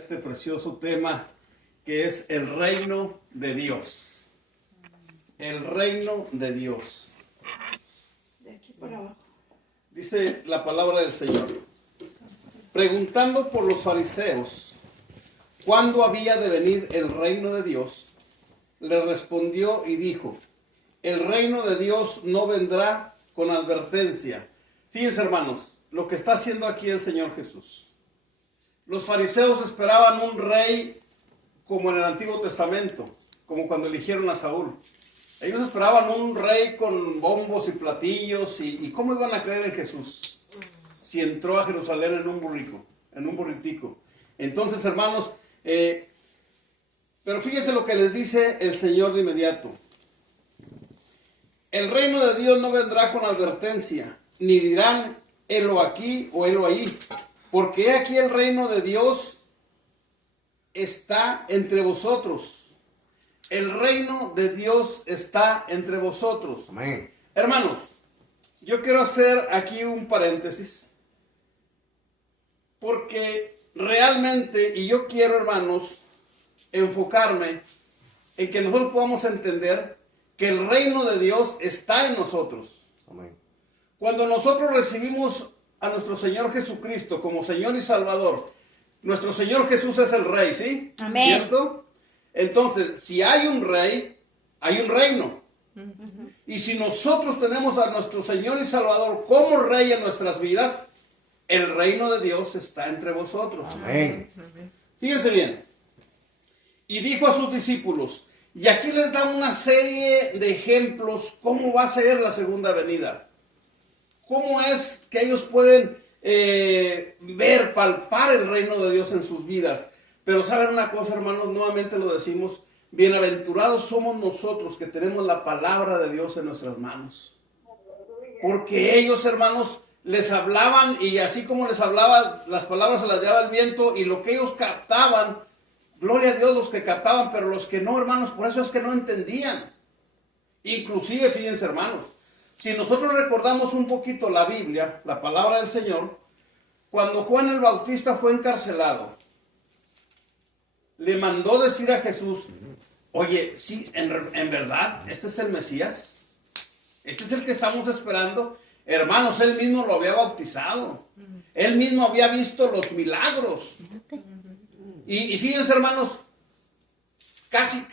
Este precioso tema que es el reino de Dios. El reino de Dios. De aquí por abajo. Dice la palabra del Señor. Preguntando por los fariseos cuándo había de venir el reino de Dios, le respondió y dijo: el reino de Dios no vendrá con advertencia. Fíjense, hermanos, lo que está haciendo aquí el Señor Jesús. Los fariseos esperaban un rey como en el Antiguo Testamento, como cuando eligieron a Saúl. Ellos esperaban un rey con bombos y platillos, y ¿cómo iban a creer en Jesús si entró a Jerusalén en un burritico? Entonces, hermanos, pero fíjense lo que les dice el Señor de inmediato. El reino de Dios no vendrá con advertencia, ni dirán, helo aquí o helo ahí. Porque he aquí el reino de Dios está entre vosotros. El reino de Dios está entre vosotros. Amén. Hermanos, yo quiero hacer aquí un paréntesis. Porque realmente, y yo quiero, hermanos, enfocarme en que nosotros podamos entender que el reino de Dios está en nosotros. Amén. Cuando nosotros recibimos a nuestro Señor Jesucristo como Señor y Salvador, nuestro Señor Jesús es el Rey, ¿sí? Amén. ¿Cierto? Entonces, si hay un Rey, hay un reino. Y si nosotros tenemos a nuestro Señor y Salvador como Rey en nuestras vidas, el reino de Dios está entre vosotros. Amén. Fíjense bien. Y dijo a sus discípulos, y aquí les da una serie de ejemplos cómo va a ser la segunda venida. ¿Cómo es que ellos pueden ver, palpar el reino de Dios en sus vidas? Pero saben una cosa, hermanos, nuevamente lo decimos, bienaventurados somos nosotros que tenemos la palabra de Dios en nuestras manos. Porque ellos, hermanos, les hablaban y así como les hablaba, las palabras se las llevaba el viento y lo que ellos captaban, gloria a Dios los que captaban, pero los que no, hermanos, por eso es que no entendían. Inclusive, fíjense, hermanos, si nosotros recordamos un poquito la Biblia, la palabra del Señor, cuando Juan el Bautista fue encarcelado, le mandó decir a Jesús, oye, sí, en verdad, este es el Mesías, este es el que estamos esperando. Hermanos, él mismo lo había bautizado, él mismo había visto los milagros. Y fíjense, hermanos, casi,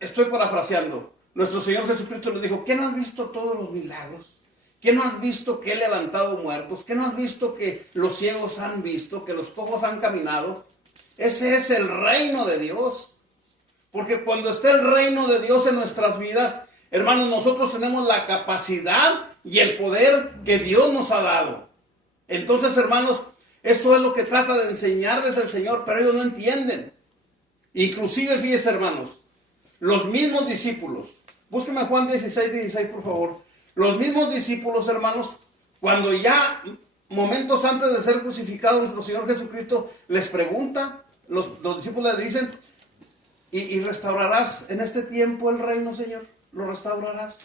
estoy parafraseando. Nuestro Señor Jesucristo nos dijo, ¿qué no has visto todos los milagros? ¿Qué no has visto que he levantado muertos? ¿Qué no has visto que los ciegos han visto? ¿Que los cojos han caminado? Ese es el reino de Dios. Porque cuando esté el reino de Dios en nuestras vidas, hermanos, nosotros tenemos la capacidad y el poder que Dios nos ha dado. Entonces, hermanos, esto es lo que trata de enseñarles el Señor, pero ellos no entienden. Inclusive, fíjense, hermanos, los mismos discípulos, búsqueme Juan 16, por favor. Los mismos discípulos, hermanos, cuando ya momentos antes de ser crucificado nuestro Señor Jesucristo, les pregunta, los discípulos le dicen, ¿y restaurarás en este tiempo el reino, Señor? ¿Lo restaurarás?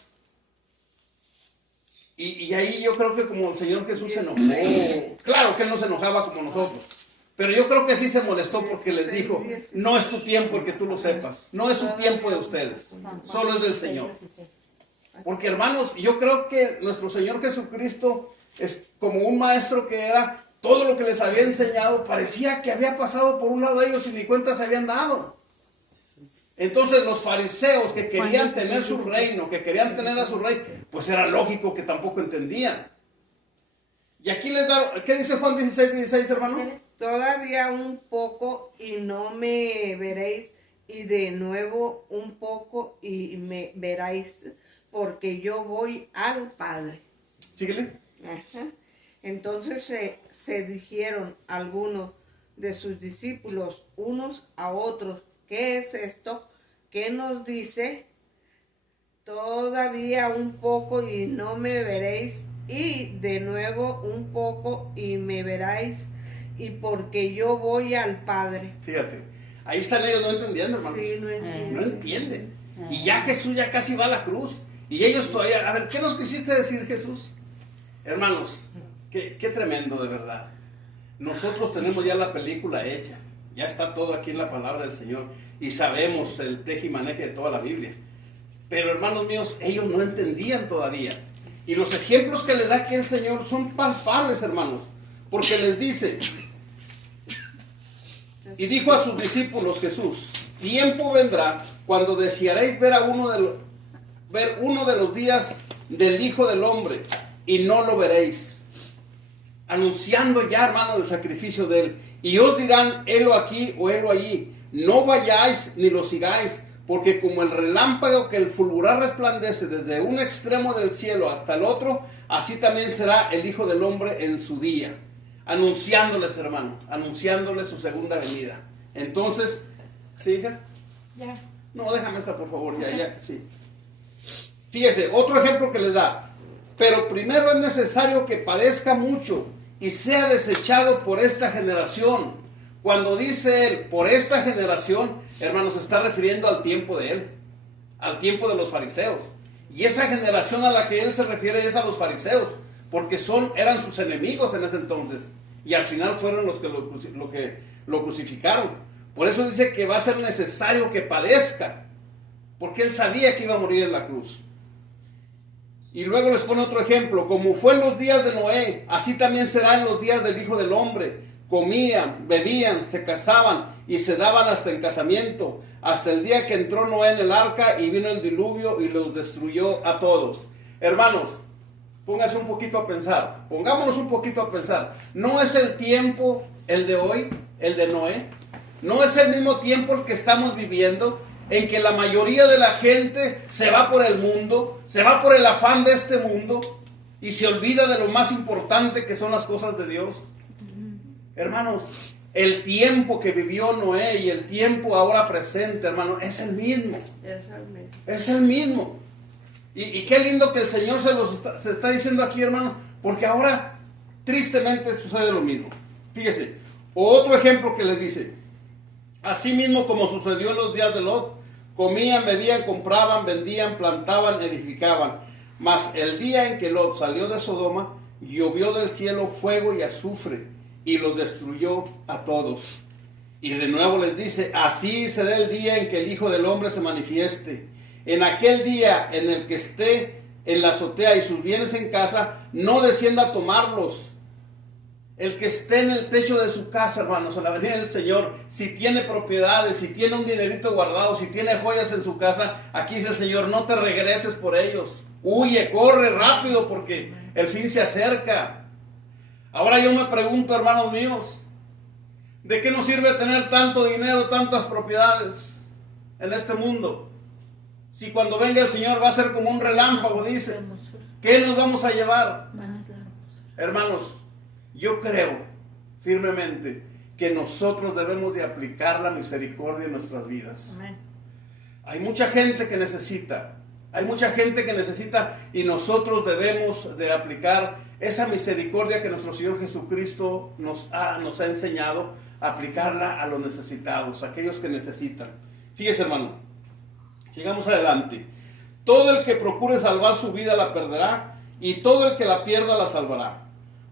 Y ahí yo creo que como el Señor Jesús se enojó, claro que Él no se enojaba como nosotros, pero yo creo que sí se molestó porque les dijo, no es tu tiempo el que tú lo sepas, no es un tiempo de ustedes, solo es del Señor. Porque, hermanos, yo creo que nuestro Señor Jesucristo es como un maestro que era, todo lo que les había enseñado parecía que había pasado por un lado de ellos y ni cuenta se habían dado. Entonces los fariseos que querían tener su reino, que querían tener a su rey, pues era lógico que tampoco entendían. Y aquí les da, ¿qué dice Juan 16, hermano? Todavía un poco y no me veréis, y de nuevo un poco y me veréis, porque yo voy al Padre. Síguele. Ajá. Entonces se dijeron algunos de sus discípulos unos a otros, ¿qué es esto? ¿Qué nos dice? Todavía un poco y no me veréis, y de nuevo un poco y me veréis, y porque yo voy al Padre. Fíjate, ahí están ellos no entendiendo, hermano. Sí, no entienden. No entienden. Y ya Jesús ya casi va a la cruz. Y ellos todavía, a ver, ¿qué nos quisiste decir, Jesús? Hermanos, qué tremendo de verdad. Nosotros tenemos ya la película hecha, ya está todo aquí en la palabra del Señor y sabemos el tejimaneje de toda la Biblia. Pero hermanos míos, ellos no entendían todavía. Y los ejemplos que les da aquí el Señor son palpables, hermanos, porque les dice, y dijo a sus discípulos Jesús, tiempo vendrá cuando desearéis ver uno de los días del Hijo del Hombre y no lo veréis, anunciando ya, hermanos, el sacrificio de él. Y os dirán, helo aquí o helo allí, no vayáis ni lo sigáis, porque como el relámpago que el fulgurar resplandece desde un extremo del cielo hasta el otro, así también será el Hijo del Hombre en su día. Anunciándoles, hermano, anunciándoles su segunda venida. Entonces, ¿sí, hija? Ya. No, déjame esta, por favor, ya, sí. Fíjese, otro ejemplo que les da. Pero primero es necesario que padezca mucho y sea desechado por esta generación. Cuando dice él, por esta generación, hermanos, se está refiriendo al tiempo de él, al tiempo de los fariseos. Y esa generación a la que él se refiere es a los fariseos, porque eran sus enemigos en ese entonces. Y al final fueron los que lo crucificaron. Por eso dice que va a ser necesario que padezca, porque él sabía que iba a morir en la cruz. Y luego les pone otro ejemplo, como fue en los días de Noé, así también será en los días del Hijo del Hombre. Comían, bebían, se casaban y se daban hasta el casamiento, hasta el día que entró Noé en el arca y vino el diluvio y los destruyó a todos. Hermanos, pónganse un poquito a pensar, pongámonos un poquito a pensar. ¿No es el tiempo el de hoy, el de Noé? ¿No es el mismo tiempo el que estamos viviendo, en que la mayoría de la gente se va por el mundo, se va por el afán de este mundo y se olvida de lo más importante que son las cosas de Dios? Hermanos, el tiempo que vivió Noé y el tiempo ahora presente, hermanos, es el mismo. Es el mismo. Y qué lindo que el Señor se está diciendo aquí, hermanos, porque ahora tristemente sucede lo mismo. Fíjese, otro ejemplo que les dice, así mismo como sucedió en los días de Lot, comían, bebían, compraban, vendían, plantaban, edificaban. Mas el día en que Lot salió de Sodoma, llovió del cielo fuego y azufre, y los destruyó a todos. Y de nuevo les dice, así será el día en que el Hijo del Hombre se manifieste. En aquel día en el que esté en la azotea y sus bienes en casa, no descienda a tomarlos. El que esté en el techo de su casa, hermanos, a la venida del Señor, si tiene propiedades, si tiene un dinerito guardado, si tiene joyas en su casa, aquí dice el Señor, no te regreses por ellos. Huye, corre rápido porque el fin se acerca. Ahora yo me pregunto, hermanos míos, ¿de qué nos sirve tener tanto dinero, tantas propiedades en este mundo? Si cuando venga el Señor va a ser como un relámpago, dice. ¿Qué nos vamos a llevar? Hermanos, yo creo firmemente que nosotros debemos de aplicar la misericordia en nuestras vidas. Amén. Hay mucha gente que necesita, y nosotros debemos de aplicar esa misericordia que nuestro Señor Jesucristo nos ha enseñado, a aplicarla a los necesitados, a aquellos que necesitan. Fíjese, hermano, sigamos adelante. Todo el que procure salvar su vida la perderá, y todo el que la pierda la salvará.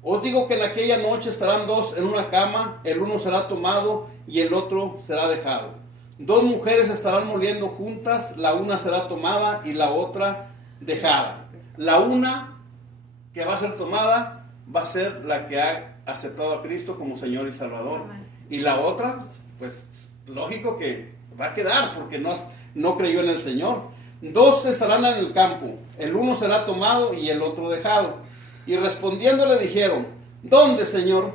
Os digo que en aquella noche estarán dos en una cama, el uno será tomado y el otro será dejado. Dos mujeres estarán moliendo juntas, la una será tomada y la otra dejada. La una que va a ser tomada va a ser la que ha aceptado a Cristo como Señor y Salvador. Y la otra, pues lógico que va a quedar porque no creyó en el Señor. Dos estarán en el campo, el uno será tomado y el otro dejado. Y respondiendo le dijeron, ¿dónde, Señor?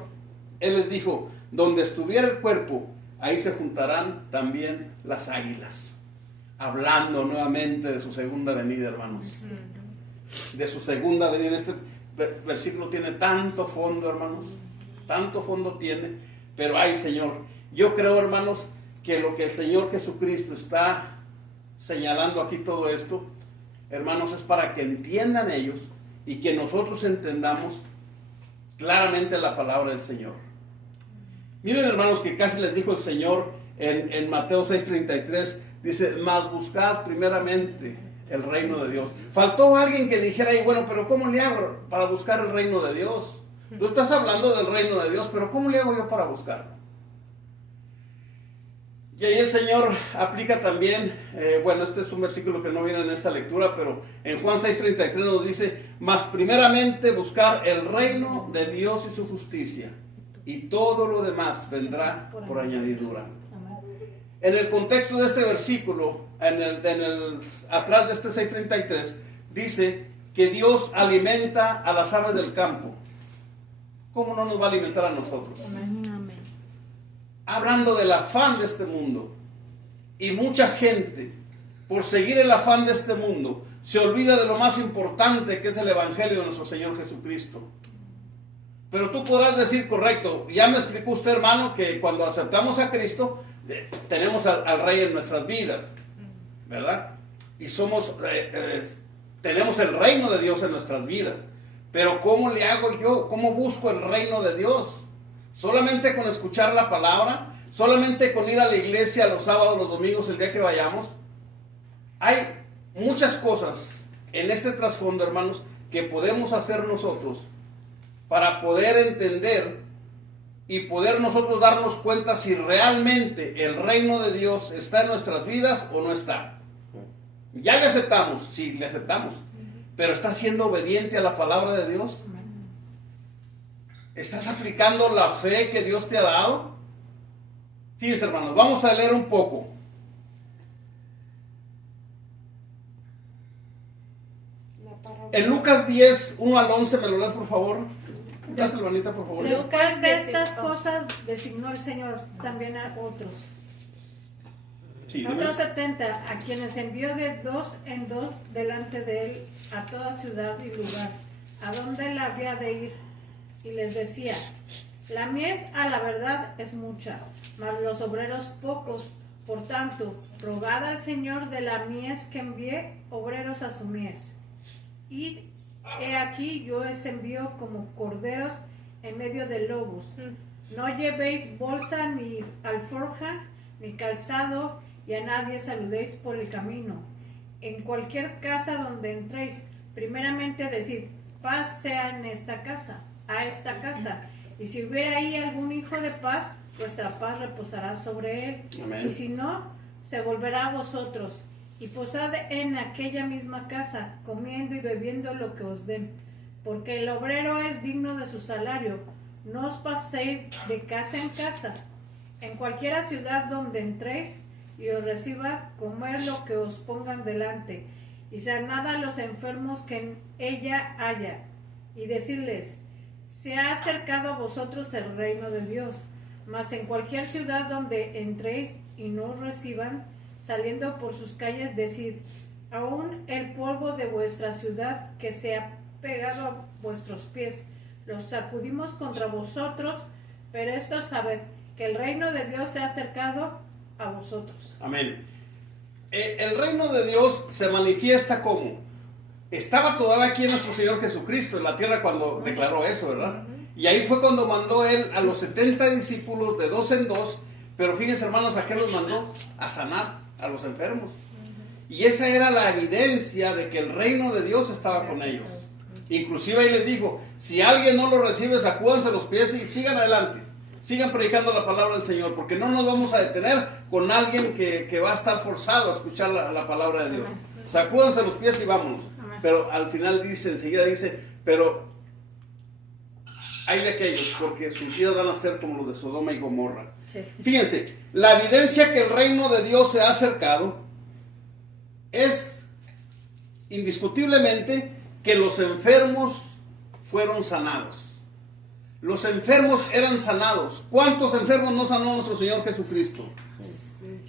Él les dijo, donde estuviera el cuerpo, ahí se juntarán también las águilas. Hablando nuevamente de su segunda venida, hermanos. De su segunda venida. Este versículo tiene tanto fondo, hermanos. Tanto fondo tiene. Pero ay, Señor, yo creo, hermanos, que lo que el Señor Jesucristo está señalando aquí todo esto, hermanos, es para que entiendan ellos y que nosotros entendamos claramente la palabra del Señor. Miren, hermanos, que casi les dijo el Señor en Mateo 6:33, dice, mas buscad primeramente el reino de Dios. Faltó alguien que dijera, bueno, pero ¿cómo le hago para buscar el reino de Dios? Tú estás hablando del reino de Dios, pero ¿cómo le hago yo para buscarlo? Y ahí el Señor aplica también, este es un versículo que no viene en esta lectura, pero en Juan 6:33 nos dice, mas primeramente buscar el reino de Dios y su justicia, y todo lo demás vendrá por añadidura. En el contexto de este versículo, atrás de este 6:33, dice que Dios alimenta a las aves del campo. ¿Cómo no nos va a alimentar a nosotros? Hablando del afán de este mundo. Y mucha gente, por seguir el afán de este mundo, se olvida de lo más importante que es el evangelio de nuestro Señor Jesucristo. Pero tú podrás decir, correcto, ya me explicó usted, hermano, que cuando aceptamos a Cristo, tenemos al Rey en nuestras vidas, ¿verdad? Y tenemos el reino de Dios en nuestras vidas. Pero ¿cómo le hago yo? ¿Cómo busco el reino de Dios? ¿Solamente con escuchar la palabra? ¿Solamente con ir a la iglesia los sábados, los domingos, el día que vayamos? Hay muchas cosas en este trasfondo, hermanos, que podemos hacer nosotros para poder entender y poder nosotros darnos cuenta si realmente el reino de Dios está en nuestras vidas o no está. Ya le aceptamos, sí, le aceptamos, pero ¿estás siendo obediente a la palabra de Dios? ¿Estás aplicando la fe que Dios te ha dado? Fíjense, hermanos, vamos a leer un poco. En Lucas 10, 1 al 11, ¿me lo lees, por favor? Ya, Silvanita, por favor. Después de estas cosas designó el Señor también a otros. Sí, otros 70, a quienes envió de dos en dos delante de él a toda ciudad y lugar, a donde él había de ir. Y les decía, la mies a la verdad es mucha, mas los obreros pocos. Por tanto, rogad al Señor de la mies que envíe obreros a su mies. Y he aquí yo os envío como corderos en medio de lobos. No llevéis bolsa ni alforja ni calzado, y a nadie saludéis por el camino. En cualquier casa donde entréis, primeramente decid, paz sea en esta casa, a esta casa. Y si hubiera ahí algún hijo de paz, vuestra paz reposará sobre él. Amén. Y si no, se volverá a vosotros. Y posad en aquella misma casa, comiendo y bebiendo lo que os den, porque el obrero es digno de su salario. No os paséis de casa en casa. En cualquiera ciudad donde entréis y os reciba, comed lo que os pongan delante, y sanad a los enfermos que en ella haya, y decirles, se ha acercado a vosotros el reino de Dios. Mas en cualquier ciudad donde entréis y no os reciban, saliendo por sus calles, decid, aún el polvo de vuestra ciudad que se ha pegado a vuestros pies, los sacudimos contra vosotros, pero esto sabed, que el reino de Dios se ha acercado a vosotros. Amén. El reino de Dios se manifiesta como, estaba todavía aquí nuestro Señor Jesucristo en la tierra cuando declaró eso, ¿verdad? Y ahí fue cuando mandó él a los 70 discípulos de dos en dos, pero fíjense, hermanos, ¿a qué los mandó? A sanar a los enfermos. Y esa era la evidencia de que el reino de Dios estaba con ellos. Inclusive ahí les dijo, si alguien no lo recibe, sacúdanse los pies y sigan adelante. Sigan predicando la palabra del Señor, porque no nos vamos a detener con alguien que va a estar forzado a escuchar la palabra de Dios. Sacúdanse los pies y vámonos. Pero al final enseguida dice, pero hay de aquellos, porque sus vidas van a ser como los de Sodoma y Gomorra. Sí. Fíjense, la evidencia que el reino de Dios se ha acercado es indiscutiblemente que los enfermos fueron sanados. Los enfermos eran sanados. ¿Cuántos enfermos no sanó nuestro Señor Jesucristo?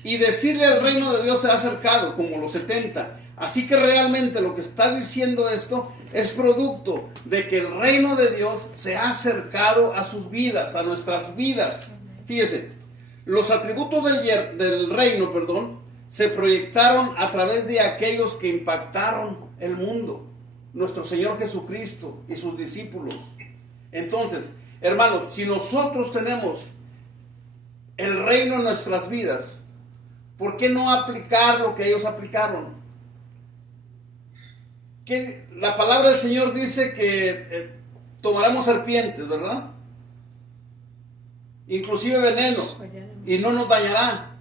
Y decirle al reino de Dios se ha acercado, como los 70. Así que realmente lo que está diciendo esto es producto de que el reino de Dios se ha acercado a sus vidas, a nuestras vidas. Fíjese, los atributos del reino, se proyectaron a través de aquellos que impactaron el mundo. Nuestro Señor Jesucristo y sus discípulos. Entonces, hermanos, si nosotros tenemos el reino en nuestras vidas, ¿por qué no aplicar lo que ellos aplicaron? Que la palabra del Señor dice que tomaremos serpientes, ¿verdad? Inclusive veneno, y no nos dañará.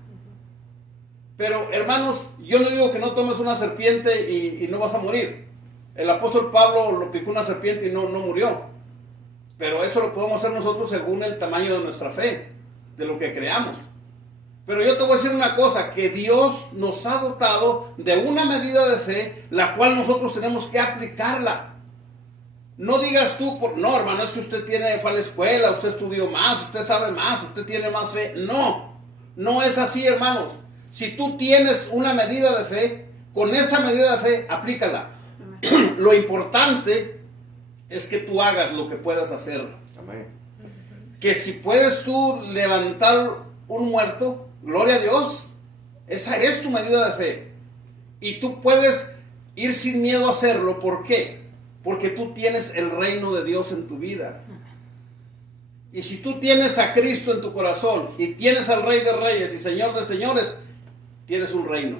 Pero hermanos, yo no digo que no tomes una serpiente y no vas a morir. El apóstol Pablo lo picó una serpiente y no murió. Pero eso lo podemos hacer nosotros según el tamaño de nuestra fe, de lo que creamos. Pero yo te voy a decir una cosa, que Dios nos ha dotado de una medida de fe, la cual nosotros tenemos que aplicarla. No digas tú, no hermano, es que usted fue a la escuela, usted estudió más, usted sabe más, usted tiene más fe. No, no es así, hermanos. Si tú tienes una medida de fe, con esa medida de fe, aplícala. Lo importante es que tú hagas lo que puedas hacer. Amén. Que si puedes tú levantar un muerto, gloria a Dios, esa es tu medida de fe. Y tú puedes ir sin miedo a hacerlo. ¿Por qué? Porque tú tienes el reino de Dios en tu vida. Y si tú tienes a Cristo en tu corazón y tienes al Rey de Reyes y Señor de Señores, tienes un reino.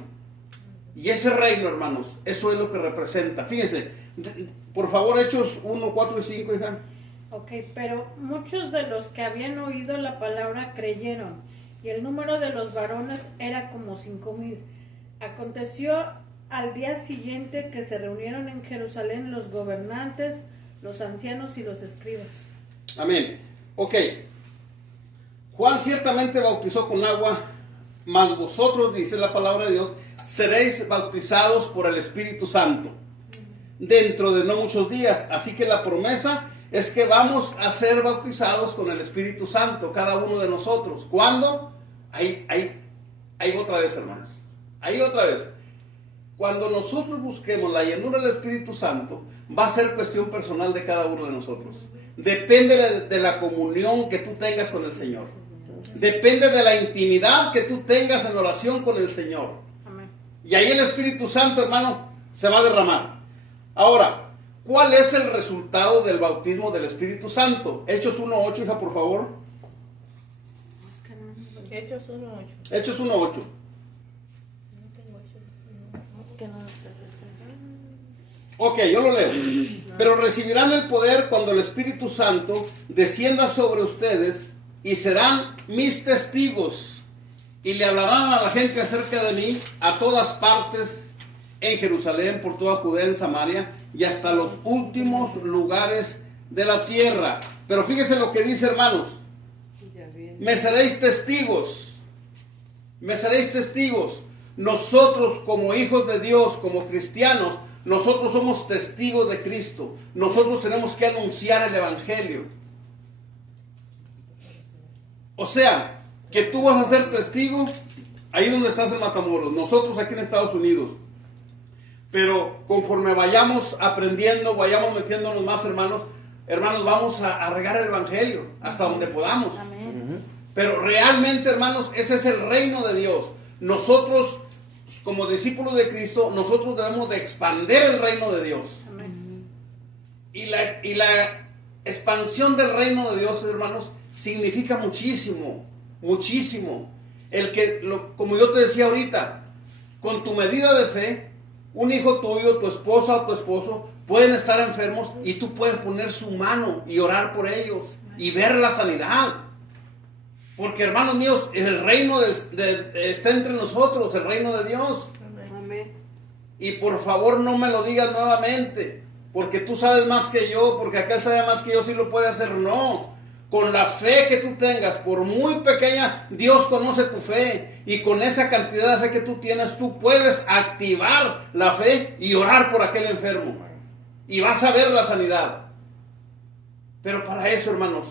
Y ese reino, hermanos, eso es lo que representa. Fíjense, por favor, Hechos 1, 4 y 5, hija. Ok, pero muchos de los que habían oído la palabra creyeron, y el número de los varones era como 5,000. Aconteció al día siguiente que se reunieron en Jerusalén los gobernantes, los ancianos y los escribas. Amén. Ok. Juan ciertamente bautizó con agua, mas vosotros, dice la palabra de Dios, seréis bautizados por el Espíritu Santo dentro de no muchos días. Así que la promesa es que vamos a ser bautizados con el Espíritu Santo, cada uno de nosotros. ¿Cuándo? Ahí otra vez, hermanos. Ahí otra vez. Cuando nosotros busquemos la llenura del Espíritu Santo, va a ser cuestión personal de cada uno de nosotros. Depende de la comunión que tú tengas con el Señor. Depende de la intimidad que tú tengas en oración con el Señor. Amén. Y ahí el Espíritu Santo, hermano, se va a derramar. Ahora, ¿cuál es el resultado del bautismo del Espíritu Santo? Hechos 1.8, hija, por favor. Hechos 1:8. Hechos 1.8. No tengo Hechos. Ok, yo lo leo. Pero recibirán el poder cuando el Espíritu Santo descienda sobre ustedes y serán mis testigos y le hablarán a la gente acerca de mí a todas partes, en Jerusalén, por toda Judea, en Samaria y hasta los últimos lugares de la tierra. Pero fíjese lo que dice, hermanos. Me seréis testigos. Me seréis testigos. Nosotros como hijos de Dios, como cristianos, nosotros somos testigos de Cristo. Nosotros tenemos que anunciar el Evangelio. O sea, que tú vas a ser testigo ahí donde estás en Matamoros, nosotros aquí en Estados Unidos. Pero conforme vayamos aprendiendo, vayamos metiéndonos más, hermanos, vamos a regar el Evangelio hasta donde podamos. Amén. Pero realmente, hermanos, ese es el reino de Dios. Nosotros, como discípulos de Cristo, nosotros debemos de expandir el reino de Dios. Amén. Y la expansión del reino de Dios, hermanos, significa muchísimo, muchísimo. Como yo te decía ahorita, con tu medida de fe, un hijo tuyo, tu esposa o tu esposo, pueden estar enfermos y tú puedes poner su mano y orar por ellos y ver la sanidad. Porque, hermanos míos, el reino está entre nosotros, el reino de Dios. Amén. Y por favor no me lo digas nuevamente, porque tú sabes más que yo, porque aquel sabe más que yo, si lo puede hacer. No, con la fe que tú tengas, por muy pequeña, Dios conoce tu fe. Y con esa cantidad de fe que tú tienes, tú puedes activar la fe y orar por aquel enfermo. Y vas a ver la sanidad. Pero para eso, hermanos,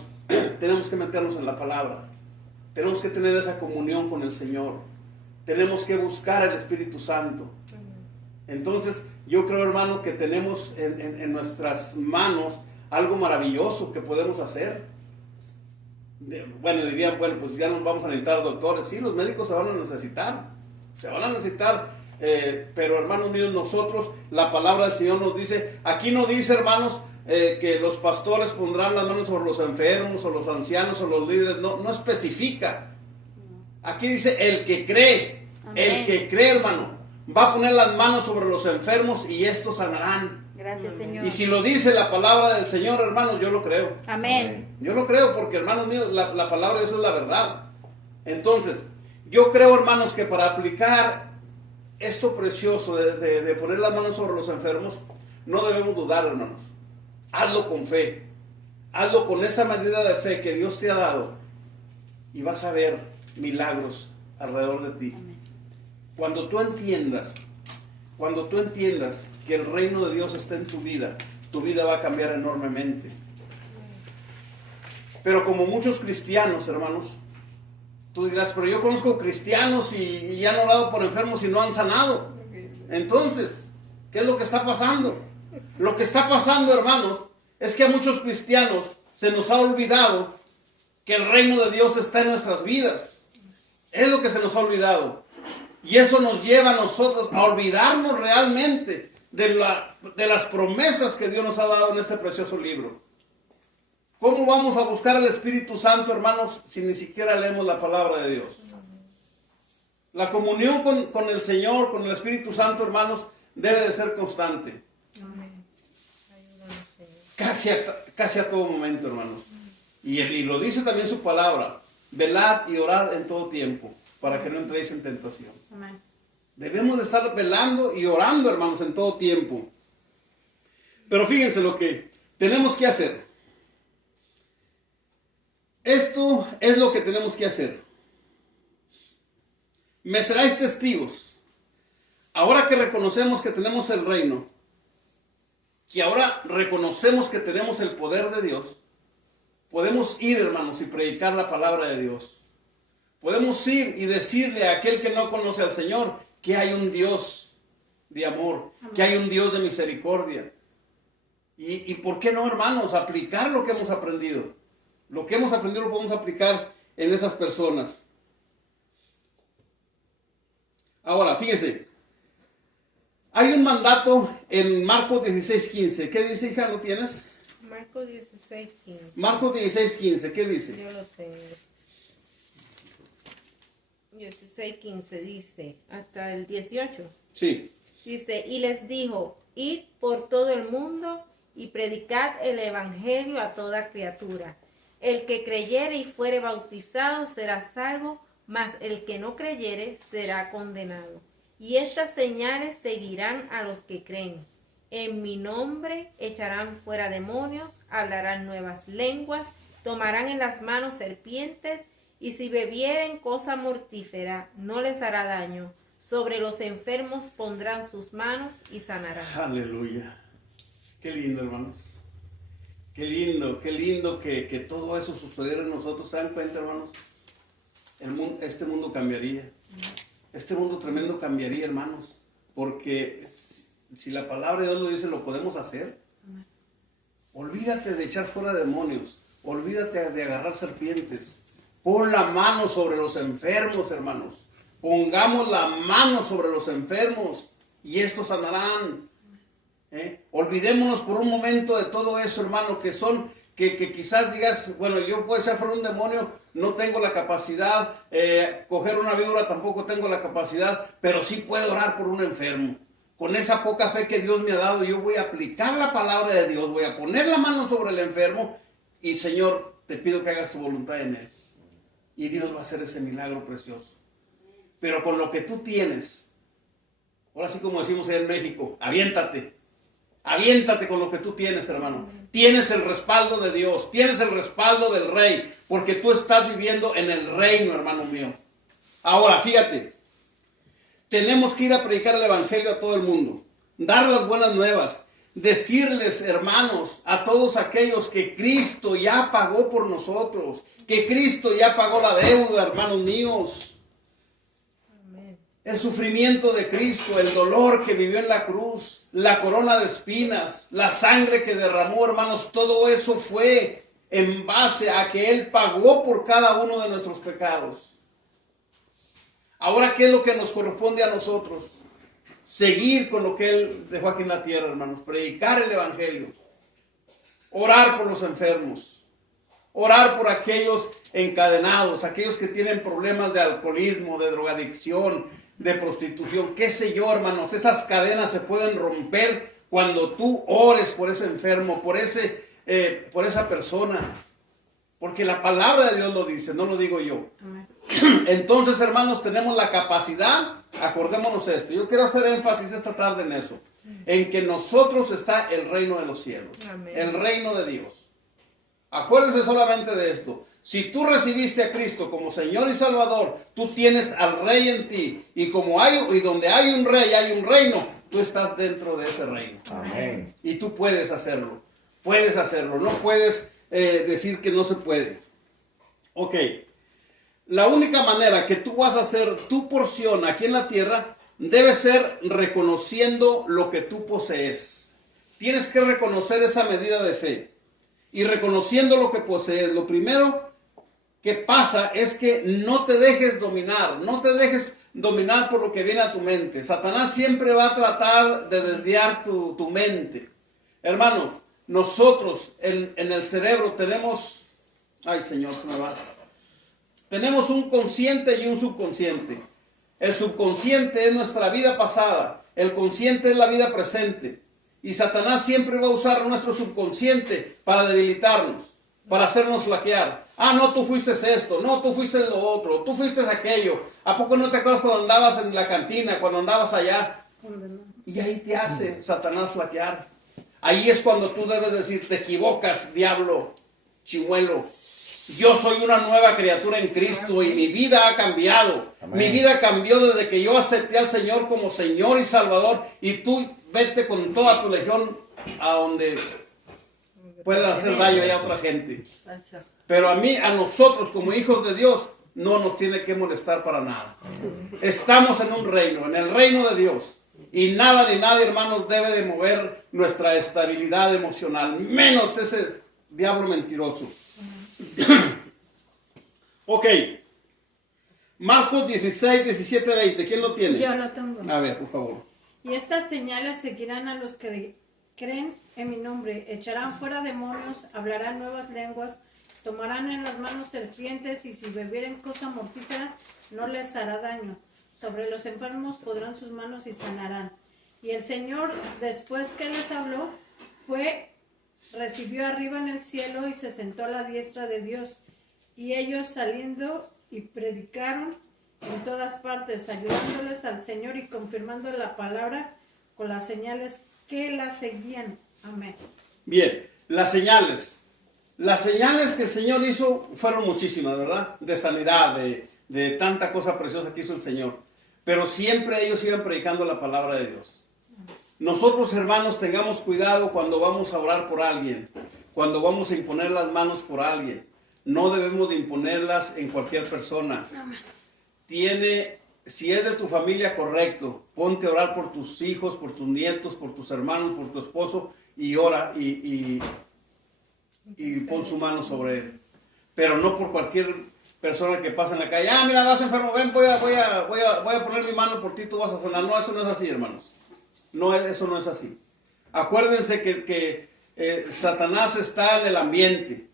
tenemos que meternos en la palabra. Tenemos que tener esa comunión con el Señor. Tenemos que buscar el Espíritu Santo. Entonces, yo creo, hermano, que tenemos en nuestras manos algo maravilloso que podemos hacer. Bueno, dirían, bueno, pues ya nos vamos a necesitar doctores. Sí, los médicos se van a necesitar. Se van a necesitar. Pero, hermanos míos, nosotros, la palabra del Señor nos dice, aquí no dice, hermanos, que los pastores pondrán las manos sobre los enfermos o los ancianos o los líderes, no especifica. Aquí dice el que cree. Amén. El que cree, hermano, va a poner las manos sobre los enfermos y estos sanarán. Gracias, Señor. Y si lo dice la palabra del Señor, hermanos, yo lo creo. Amén. Yo lo creo porque, hermanos míos, la palabra de Dios es la verdad. Entonces, yo creo, hermanos, que para aplicar esto precioso de poner las manos sobre los enfermos, no debemos dudar, hermanos. Hazlo con fe. Hazlo con esa medida de fe que Dios te ha dado y vas a ver milagros alrededor de ti. Amén. Cuando tú entiendas que el reino de Dios está en tu vida va a cambiar enormemente. Pero como muchos cristianos, hermanos, tú dirás, pero yo conozco cristianos y han orado por enfermos y no han sanado. Entonces, ¿qué es lo que está pasando? Lo que está pasando, hermanos, es que a muchos cristianos se nos ha olvidado que el reino de Dios está en nuestras vidas. Es lo que se nos ha olvidado. Y eso nos lleva a nosotros a olvidarnos realmente de las promesas que Dios nos ha dado en este precioso libro. ¿Cómo vamos a buscar al Espíritu Santo, hermanos, si ni siquiera leemos la palabra de Dios? La comunión con el Señor, con el Espíritu Santo, hermanos, debe de ser constante. Casi a todo momento, hermanos. Y lo dice también su palabra. Velad y orad en todo tiempo, para que no entréis en tentación. Amén. Debemos de estar velando y orando, hermanos, en todo tiempo. Pero fíjense lo que tenemos que hacer. Esto es lo que tenemos que hacer. Me seráis testigos. Ahora que reconocemos que tenemos el reino, que ahora reconocemos que tenemos el poder de Dios, podemos ir, hermanos, y predicar la palabra de Dios. Podemos ir y decirle a aquel que no conoce al Señor que hay un Dios de amor, que hay un Dios de misericordia. Y ¿por qué no, hermanos? Aplicar lo que hemos aprendido. Lo que hemos aprendido lo podemos aplicar en esas personas. Ahora, fíjese. Hay un mandato en Marcos 16:15. ¿Qué dice, hija? ¿Lo tienes? Marcos 16:15. Marcos 16:15. ¿Qué dice? Yo lo tengo. 16:15 dice, hasta el 18. Sí. Dice, y les dijo, id por todo el mundo y predicad el evangelio a toda criatura. El que creyere y fuere bautizado será salvo, mas el que no creyere será condenado. Y estas señales seguirán a los que creen. En mi nombre echarán fuera demonios, hablarán nuevas lenguas, tomarán en las manos serpientes, y si bebieren cosa mortífera, no les hará daño. Sobre los enfermos pondrán sus manos y sanarán. Aleluya. Qué lindo, hermanos. Qué lindo que todo eso sucediera en nosotros. ¿Se dan cuenta, hermanos? Este mundo cambiaría. Este mundo tremendo cambiaría, hermanos. Porque si la palabra de Dios lo dice, lo podemos hacer. Olvídate de echar fuera demonios. Olvídate de agarrar serpientes. Pon la mano sobre los enfermos, hermanos. Pongamos la mano sobre los enfermos y estos sanarán. Olvidémonos por un momento de todo eso, hermano, que quizás digas, bueno, yo puedo echar fuera un demonio, no tengo la capacidad, coger una víbora tampoco tengo la capacidad, pero sí puedo orar por un enfermo. Con esa poca fe que Dios me ha dado, yo voy a aplicar la palabra de Dios, voy a poner la mano sobre el enfermo y, Señor, te pido que hagas tu voluntad en él. Y Dios va a hacer ese milagro precioso. Pero con lo que tú tienes, ahora sí como decimos en México, aviéntate. Aviéntate con lo que tú tienes, hermano. Tienes el respaldo de Dios, tienes el respaldo del Rey, porque tú estás viviendo en el reino, hermano mío. Ahora, fíjate, tenemos que ir a predicar el Evangelio a todo el mundo, dar las buenas nuevas, decirles, hermanos, a todos aquellos que Cristo ya pagó por nosotros, que Cristo ya pagó la deuda, hermanos míos. El sufrimiento de Cristo, el dolor que vivió en la cruz, la corona de espinas, la sangre que derramó, hermanos, todo eso fue en base a que Él pagó por cada uno de nuestros pecados. Ahora, ¿qué es lo que nos corresponde a nosotros? Seguir con lo que Él dejó aquí en la tierra, hermanos, predicar el Evangelio, orar por los enfermos, orar por aquellos encadenados, aquellos que tienen problemas de alcoholismo, de drogadicción, de prostitución, qué sé yo, hermanos. Esas cadenas se pueden romper cuando tú ores por ese enfermo, por esa persona, porque la palabra de Dios lo dice, no lo digo yo. Amén. Entonces, hermanos, tenemos la capacidad, acordémonos esto, yo quiero hacer énfasis esta tarde en eso, en que nosotros está el reino de los cielos, Amén. el reino de Dios. Acuérdense solamente de esto. Si tú recibiste a Cristo como Señor y Salvador, tú tienes al Rey en ti. Y donde hay un Rey, hay un reino, tú estás dentro de ese reino. Amén. Y tú puedes hacerlo. Puedes hacerlo. No puedes decir que no se puede. Ok. La única manera que tú vas a hacer tu porción aquí en la tierra debe ser reconociendo lo que tú posees. Tienes que reconocer esa medida de fe. Y reconociendo lo que posees, lo primero que pasa es que no te dejes dominar, no te dejes dominar por lo que viene a tu mente. Satanás siempre va a tratar de desviar tu mente. Hermanos, nosotros en el cerebro tenemos, ay Señor, se me va. Tenemos un consciente y un subconsciente. El subconsciente es nuestra vida pasada, el consciente es la vida presente. Y Satanás siempre va a usar nuestro subconsciente para debilitarnos, para hacernos flaquear. Ah, no, tú fuiste esto, no, tú fuiste lo otro, tú fuiste aquello. ¿A poco no te acuerdas cuando andabas en la cantina, cuando andabas allá? Y ahí te hace Satanás flaquear. Ahí es cuando tú debes decir, te equivocas, diablo, chimuelo. Yo soy una nueva criatura en Cristo y mi vida ha cambiado. Amén. Mi vida cambió desde que yo acepté al Señor como Señor y Salvador. Y tú vete con toda tu legión a donde puedas hacer daño a otra gente. Pero a nosotros como hijos de Dios, no nos tiene que molestar para nada. Estamos en un reino, en el reino de Dios. Y nada ni nadie, hermanos, debe de mover nuestra estabilidad emocional. Menos ese diablo mentiroso. Ok. Marcos 16, 17, 20. ¿Quién lo tiene? Yo lo tengo. A ver, por favor. Y estas señales seguirán a los que creen en mi nombre. Echarán fuera demonios, hablarán nuevas lenguas, tomarán en las manos serpientes y si bebieren cosa mortífera no les hará daño. Sobre los enfermos podrán sus manos y sanarán. Y el Señor, después que les habló, recibió arriba en el cielo y se sentó a la diestra de Dios. Y ellos saliendo y predicaron en todas partes, ayudándoles al Señor y confirmando la palabra con las señales que la seguían. Amén. Bien, las señales. Las señales que el Señor hizo fueron muchísimas, ¿verdad? De sanidad, de tanta cosa preciosa que hizo el Señor. Pero siempre ellos iban predicando la palabra de Dios. Nosotros, hermanos, tengamos cuidado cuando vamos a orar por alguien, cuando vamos a imponer las manos por alguien. No debemos de imponerlas en cualquier persona. Si es de tu familia, correcto. Ponte a orar por tus hijos, por tus nietos, por tus hermanos, por tu esposo y ora y pon su mano sobre él. Pero no por cualquier persona que pasa en la calle. Ah, mira, vas enfermo, ven, voy a poner mi mano por ti, tú vas a sanar. No, eso no es así, hermanos. No, eso no es así. Acuérdense que Satanás está en el ambiente.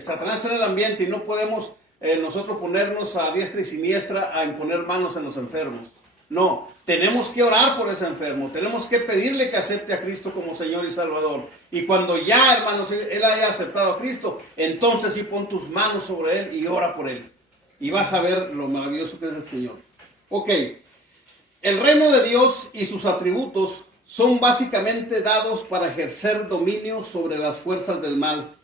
Satanás está en el ambiente y no podemos nosotros ponernos a diestra y siniestra a imponer manos en los enfermos. No, tenemos que orar por ese enfermo, tenemos que pedirle que acepte a Cristo como Señor y Salvador. Y cuando ya, hermanos, él haya aceptado a Cristo, entonces sí pon tus manos sobre él y ora por él. Y vas a ver lo maravilloso que es el Señor. Ok, el reino de Dios y sus atributos son básicamente dados para ejercer dominio sobre las fuerzas del mal.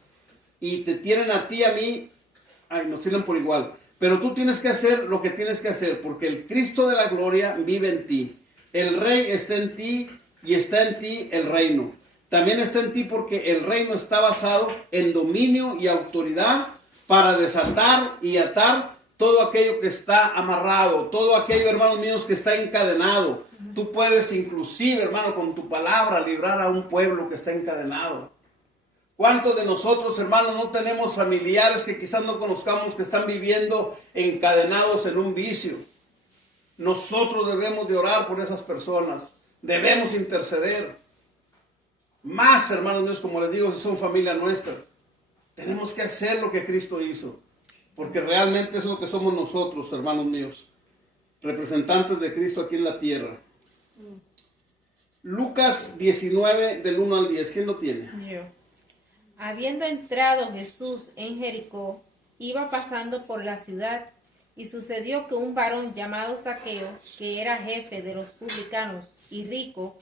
Y te tienen a ti, a mí, nos tienen por igual. Pero tú tienes que hacer lo que tienes que hacer, porque el Cristo de la gloria vive en ti. El Rey está en ti y está en ti el reino. También está en ti porque el reino está basado en dominio y autoridad para desatar y atar todo aquello que está amarrado, todo aquello, hermanos míos, que está encadenado. Tú puedes inclusive, hermano, con tu palabra librar a un pueblo que está encadenado. ¿Cuántos de nosotros, hermanos, no tenemos familiares que quizás no conozcamos que están viviendo encadenados en un vicio? Nosotros debemos de orar por esas personas. Debemos interceder. Más, hermanos míos, como les digo, si son familia nuestra. Tenemos que hacer lo que Cristo hizo. Porque realmente es lo que somos nosotros, hermanos míos. Representantes de Cristo aquí en la tierra. Lucas 19 del 1 al 10. ¿Quién lo tiene? Yo. Habiendo entrado Jesús en Jericó, iba pasando por la ciudad, y sucedió que un varón llamado Zaqueo, que era jefe de los publicanos y rico,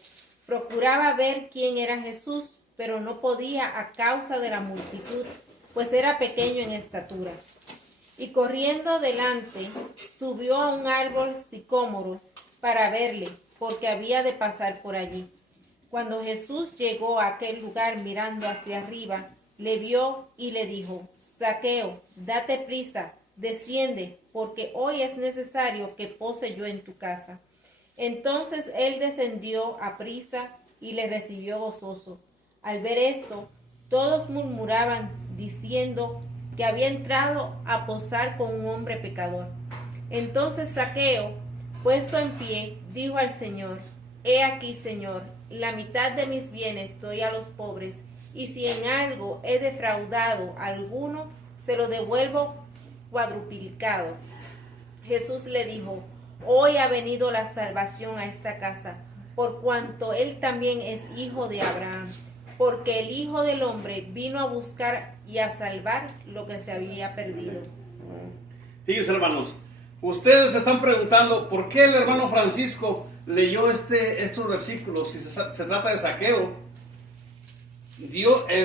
procuraba ver quién era Jesús, pero no podía a causa de la multitud, pues era pequeño en estatura. Y corriendo delante, subió a un árbol sicómoro para verle, porque había de pasar por allí. Cuando Jesús llegó a aquel lugar mirando hacia arriba, le vio y le dijo: Zaqueo, date prisa, desciende, porque hoy es necesario que pose yo en tu casa. Entonces él descendió a prisa y le recibió gozoso. Al ver esto, todos murmuraban, diciendo que había entrado a posar con un hombre pecador. Entonces Zaqueo, puesto en pie, dijo al Señor: He aquí, Señor, la mitad de mis bienes doy a los pobres, y si en algo he defraudado a alguno, se lo devuelvo cuadruplicado. Jesús le dijo: Hoy ha venido la salvación a esta casa, por cuanto él también es hijo de Abraham, porque el Hijo del Hombre vino a buscar y a salvar lo que se había perdido. Fíjense, hermanos, ustedes se están preguntando por qué el hermano Francisco leyó estos versículos si se trata de Zaqueo.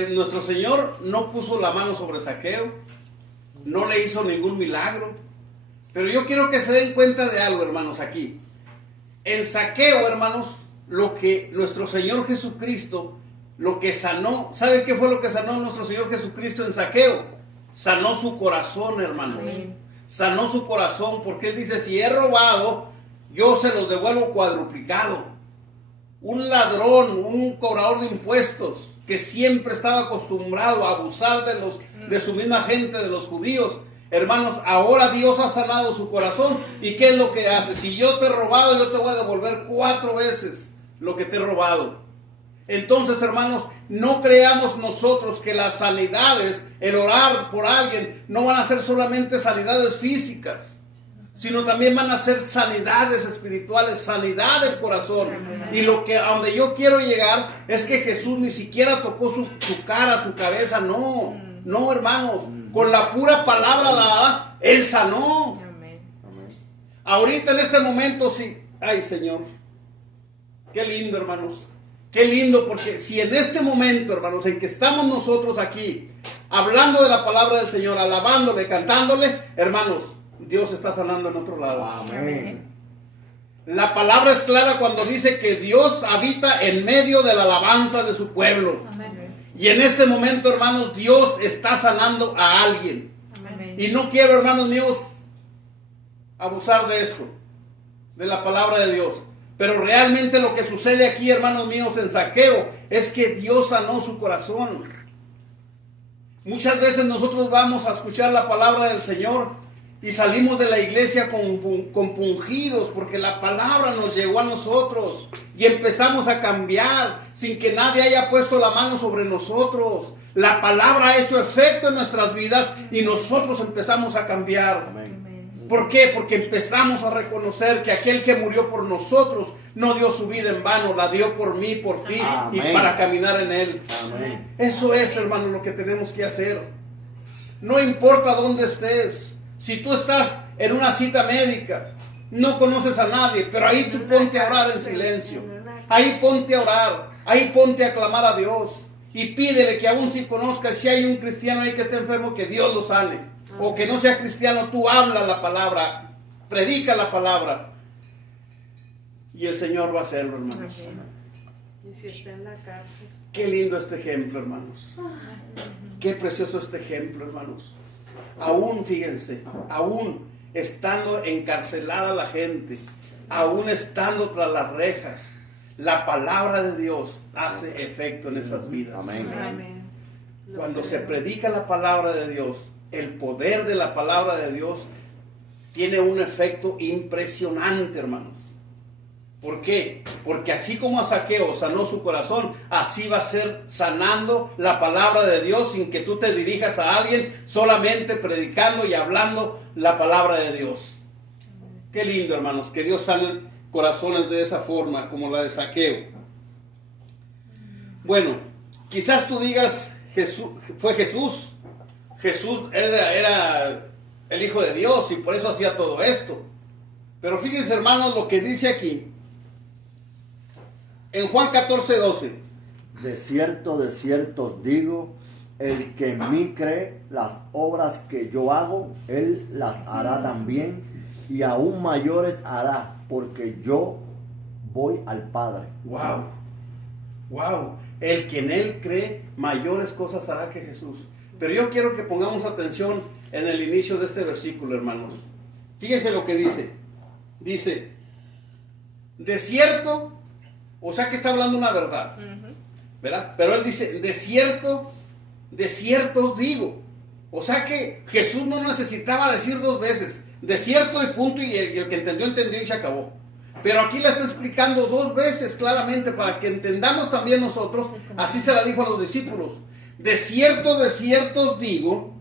Nuestro Señor no puso la mano sobre Zaqueo, no le hizo ningún milagro. Pero yo quiero que se den cuenta de algo, hermanos, aquí. En Zaqueo, hermanos, lo que nuestro Señor Jesucristo, lo que sanó, ¿sabe qué fue lo que sanó nuestro Señor Jesucristo en Zaqueo? Sanó su corazón, hermanos. Amén. Sanó su corazón, porque Él dice: si he robado, yo se los devuelvo cuadruplicado. Un ladrón, un cobrador de impuestos, que siempre estaba acostumbrado a abusar de su misma gente, de los judíos. Hermanos, ahora Dios ha sanado su corazón. ¿Y qué es lo que hace? Si yo te he robado, yo te voy a devolver 4 veces lo que te he robado. Entonces, hermanos, no creamos nosotros que las sanidades, el orar por alguien, no van a ser solamente sanidades físicas, sino también van a ser sanidades espirituales, sanidad del corazón. Y a donde yo quiero llegar es que Jesús ni siquiera tocó su cara, su cabeza, no, hermanos. Con la pura palabra dada, Él sanó. Amén. Ahorita en este momento sí. Ay, Señor. Qué lindo, hermanos. Qué lindo, porque si en este momento, hermanos, en que estamos nosotros aquí, hablando de la palabra del Señor, alabándole, cantándole, hermanos, Dios está sanando en otro lado. Amén. La palabra es clara cuando dice que Dios habita en medio de la alabanza de su pueblo. Amén. Y en este momento, hermanos, Dios está sanando a alguien. Amén. Y no quiero, hermanos míos, abusar de esto, de la palabra de Dios. Pero realmente lo que sucede aquí, hermanos míos, en Zaqueo, es que Dios sanó su corazón. Muchas veces nosotros vamos a escuchar la palabra del Señor y salimos de la iglesia compungidos porque la palabra nos llegó a nosotros y empezamos a cambiar sin que nadie haya puesto la mano sobre nosotros. La palabra ha hecho efecto en nuestras vidas y nosotros empezamos a cambiar. Amén. ¿Por qué? Porque empezamos a reconocer que aquel que murió por nosotros no dio su vida en vano, la dio por mí, por ti. Amén. Y para caminar en Él. Amén. Eso es, hermano, lo que tenemos que hacer. No importa dónde estés. Si tú estás en una cita médica, no conoces a nadie, pero ahí tú ponte a orar en silencio. Ahí ponte a orar. Ahí ponte a clamar a Dios. Y pídele que aún si conozcas, si hay un cristiano ahí que esté enfermo, que Dios lo sane. O que no sea cristiano, tú habla la palabra, predica la palabra. Y el Señor va a hacerlo, hermanos. Y si está en la cárcel. Qué lindo este ejemplo, hermanos. Qué precioso este ejemplo, hermanos. Aún, fíjense, aún estando encarcelada la gente, aún estando tras las rejas, la palabra de Dios hace efecto en esas vidas. Amén. Amén. Cuando se predica la palabra de Dios, el poder de la palabra de Dios tiene un efecto impresionante, hermanos. ¿Por qué? Porque así como a Zaqueo sanó su corazón, así va a ser sanando la palabra de Dios sin que tú te dirijas a alguien, solamente predicando y hablando la palabra de Dios. Qué lindo, hermanos, que Dios sane corazones de esa forma, como la de Zaqueo. Bueno, quizás tú digas, fue Jesús. Jesús era el Hijo de Dios y por eso hacía todo esto. Pero fíjense, hermanos, lo que dice aquí. En Juan 14:12. De cierto os digo, el que en mí cree, las obras que yo hago, él las hará también, y aún mayores hará, porque yo voy al Padre. Wow, wow. El que en él cree, mayores cosas hará que Jesús. Pero yo quiero que pongamos atención en el inicio de este versículo, hermanos. Fíjense lo que dice. Dice, de cierto, o sea que está hablando una verdad, ¿verdad? Pero él dice, de cierto os digo. O sea que Jesús no necesitaba decir dos veces, de cierto y punto, y el que entendió y se acabó. Pero aquí la está explicando dos veces claramente para que entendamos también nosotros. Así se la dijo a los discípulos. De cierto os digo,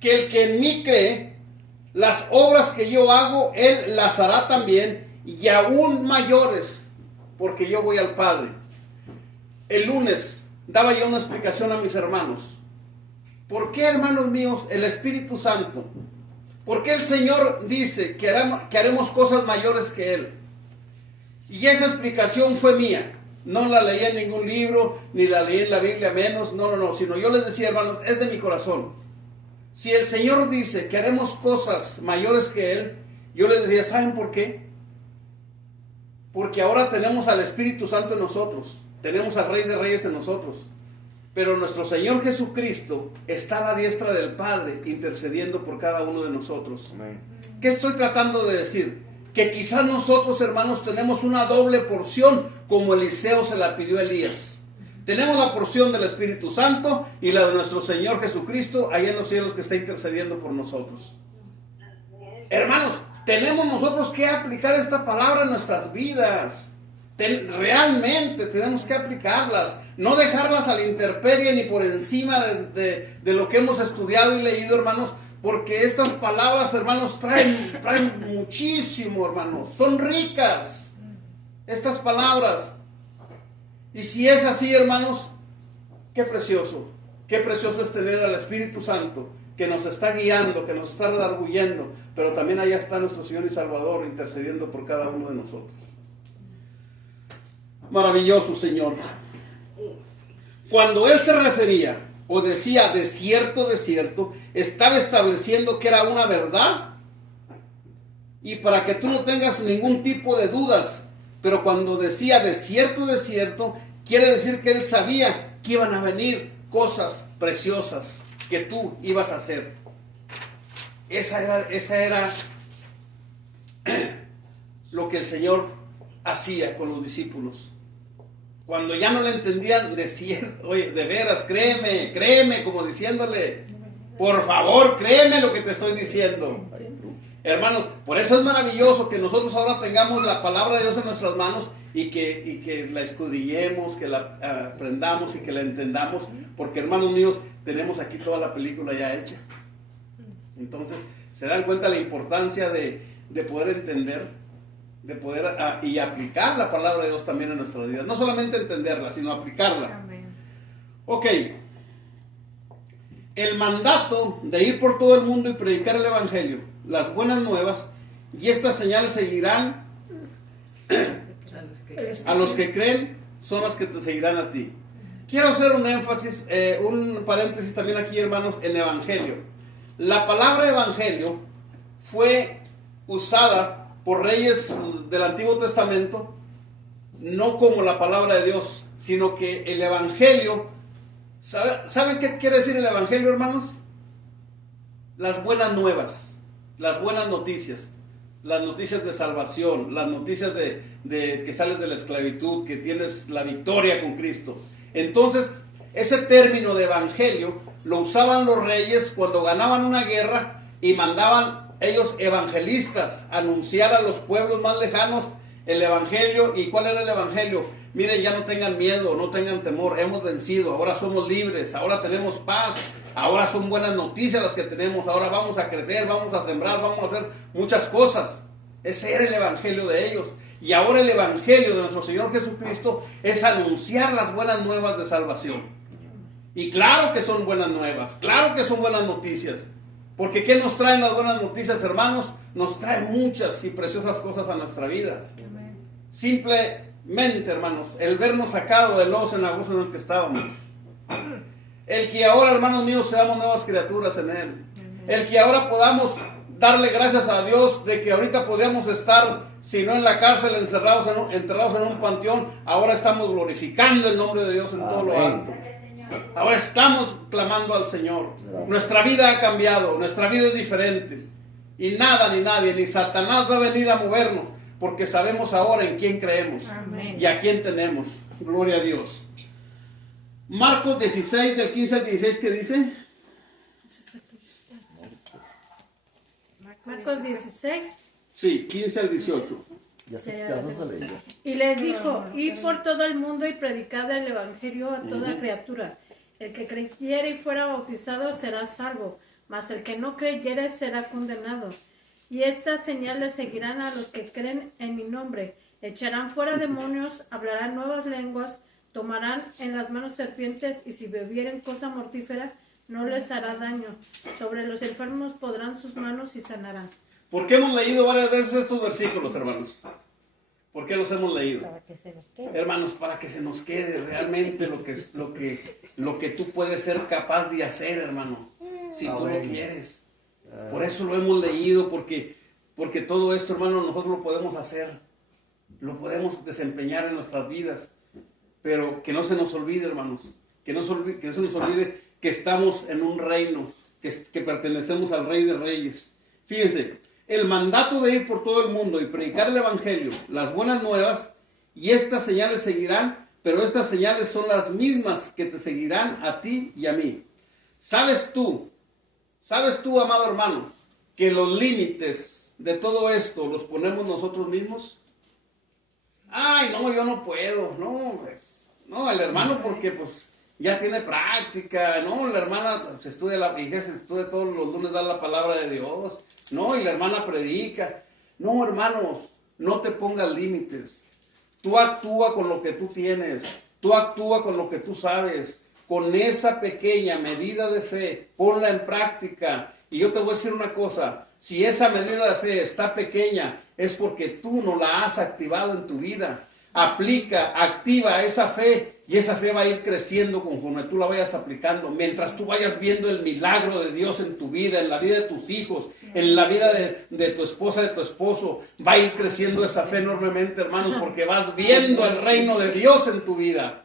que el que en mí cree, las obras que yo hago, él las hará también, y aún mayores, porque yo voy al Padre. El lunes daba yo una explicación a mis hermanos. ¿Por qué, hermanos míos, el Espíritu Santo? ¿Por qué el Señor dice que haremos cosas mayores que Él? Y esa explicación fue mía. No la leí en ningún libro, ni la leí en la Biblia menos. No, sino yo les decía, hermanos, es de mi corazón. Si el Señor dice que haremos cosas mayores que Él, yo les decía, ¿saben por qué? Porque ahora tenemos al Espíritu Santo en nosotros. Tenemos al Rey de Reyes en nosotros. Pero nuestro Señor Jesucristo está a la diestra del Padre intercediendo por cada uno de nosotros. Amén. ¿Qué estoy tratando de decir? Que quizás nosotros, hermanos, tenemos una doble porción como Eliseo se la pidió a Elías. Tenemos la porción del Espíritu Santo y la de nuestro Señor Jesucristo ahí en los cielos que está intercediendo por nosotros. Hermanos, tenemos nosotros que aplicar esta palabra en nuestras vidas. Realmente tenemos que aplicarlas, no dejarlas a la intemperie ni por encima de lo que hemos estudiado y leído, hermanos, porque estas palabras, hermanos, traen muchísimo, hermanos, son ricas estas palabras. Y si es así, hermanos, qué precioso es tener al Espíritu Santo que nos está guiando, que nos está redarguyendo, pero también allá está nuestro Señor y Salvador intercediendo por cada uno de nosotros. Maravilloso, Señor. Cuando Él se refería o decía de cierto, estaba estableciendo que era una verdad, y para que tú no tengas ningún tipo de dudas. Pero cuando decía de cierto, quiere decir que Él sabía que iban a venir cosas preciosas que tú ibas a hacer. Esa era lo que el Señor hacía con los discípulos. Cuando ya no le entendían, decían, oye, de veras, créeme, como diciéndole, por favor, créeme lo que te estoy diciendo. Hermanos, por eso es maravilloso que nosotros ahora tengamos la palabra de Dios en nuestras manos y que la escudriñemos, que la aprendamos y que la entendamos, porque, hermanos míos, tenemos aquí toda la película ya hecha. Entonces, se dan cuenta la importancia de poder entender, de poder y aplicar la palabra de Dios también en nuestras vidas. No solamente entenderla, sino aplicarla. Amén. Ok. El mandato de ir por todo el mundo y predicar el Evangelio, las buenas nuevas, y estas señales seguirán a los que creen, son las que te seguirán a ti. Quiero hacer un énfasis, un paréntesis también aquí, hermanos, en Evangelio. La palabra Evangelio fue usada por reyes del Antiguo Testamento, no como la palabra de Dios, sino que el Evangelio, ¿saben qué quiere decir el Evangelio, hermanos? Las buenas nuevas, las buenas noticias, las noticias de salvación, las noticias de que sales de la esclavitud, que tienes la victoria con Cristo. Entonces, ese término de Evangelio lo usaban los reyes cuando ganaban una guerra y mandaban ellos evangelistas anunciar a los pueblos más lejanos el Evangelio. ¿Y cuál era el Evangelio? Miren, ya no tengan miedo, no tengan temor, hemos vencido, ahora somos libres, ahora tenemos paz, ahora son buenas noticias las que tenemos, ahora vamos a crecer, vamos a sembrar, vamos a hacer muchas cosas. Ese era el Evangelio de ellos. Y ahora el evangelio de nuestro Señor Jesucristo es anunciar las buenas nuevas de salvación. Y claro que son buenas nuevas, claro que son buenas noticias. Porque ¿qué nos traen las buenas noticias, hermanos? Nos traen muchas y preciosas cosas a nuestra vida. Simplemente, hermanos, el vernos sacado del lodo cenagoso en el que estábamos. El que ahora, hermanos míos, seamos nuevas criaturas en Él. El que ahora podamos darle gracias a Dios de que ahorita podríamos estar, si no en la cárcel, enterrados en un panteón, ahora estamos glorificando el nombre de Dios en todo lo alto. Ahora estamos clamando al Señor. Gracias. Nuestra vida ha cambiado, nuestra vida es diferente. Y nada ni nadie, ni Satanás va a venir a movernos, porque sabemos ahora en quién creemos. Amén. Y a quién tenemos. Gloria a Dios. Marcos 16, del 15 al 16, ¿qué dice? Marcos 16. Sí, 15 al 18. Ya se leyó. Y les dijo, id por todo el mundo y predicad el evangelio a toda criatura. El que creyere y fuera bautizado será salvo, mas el que no creyere será condenado. Y estas señales seguirán a los que creen en mi nombre. Echarán fuera demonios, hablarán nuevas lenguas, tomarán en las manos serpientes, y si bebieren cosa mortífera, no les hará daño. Sobre los enfermos podrán sus manos y sanarán. ¿Por qué hemos leído varias veces estos versículos, hermanos? ¿Por qué los hemos leído? Para que se nos quede. Hermanos, para que se nos quede realmente lo que tú puedes ser capaz de hacer, hermano, si tú lo quieres. Por eso lo hemos leído, porque todo esto, hermano, nosotros lo podemos hacer, lo podemos desempeñar en nuestras vidas, pero que no se nos olvide, hermanos, que no se nos olvide que estamos en un reino, que pertenecemos al Rey de Reyes. Fíjense, el mandato de ir por todo el mundo y predicar el evangelio, las buenas nuevas, y estas señales seguirán, pero estas señales son las mismas que te seguirán a ti y a mí. ¿Sabes tú, amado hermano, que los límites de todo esto los ponemos nosotros mismos? Ay, no, yo no puedo, no, pues, no, el hermano porque pues ya tiene práctica, no, la hermana se estudia todos los lunes, da la palabra de Dios, no, y la hermana predica. No, hermanos, no te pongas límites. Tú actúa con lo que tú tienes, tú actúa con lo que tú sabes, con esa pequeña medida de fe, ponla en práctica. Y yo te voy a decir una cosa, si esa medida de fe está pequeña, es porque tú no la has activado en tu vida. Activa esa fe, y esa fe va a ir creciendo conforme tú la vayas aplicando. Mientras tú vayas viendo el milagro de Dios en tu vida, en la vida de tus hijos, en la vida de tu esposa, de tu esposo, va a ir creciendo esa fe enormemente, hermanos, porque vas viendo el reino de Dios en tu vida.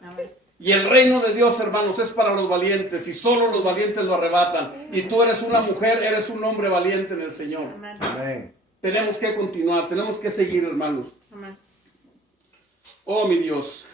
Y el reino de Dios, hermanos, es para los valientes, y solo los valientes lo arrebatan. Y tú eres una mujer, eres un hombre valiente en el Señor. Amén. Tenemos que continuar, tenemos que seguir, hermanos. Amén. Oh, mi Dios.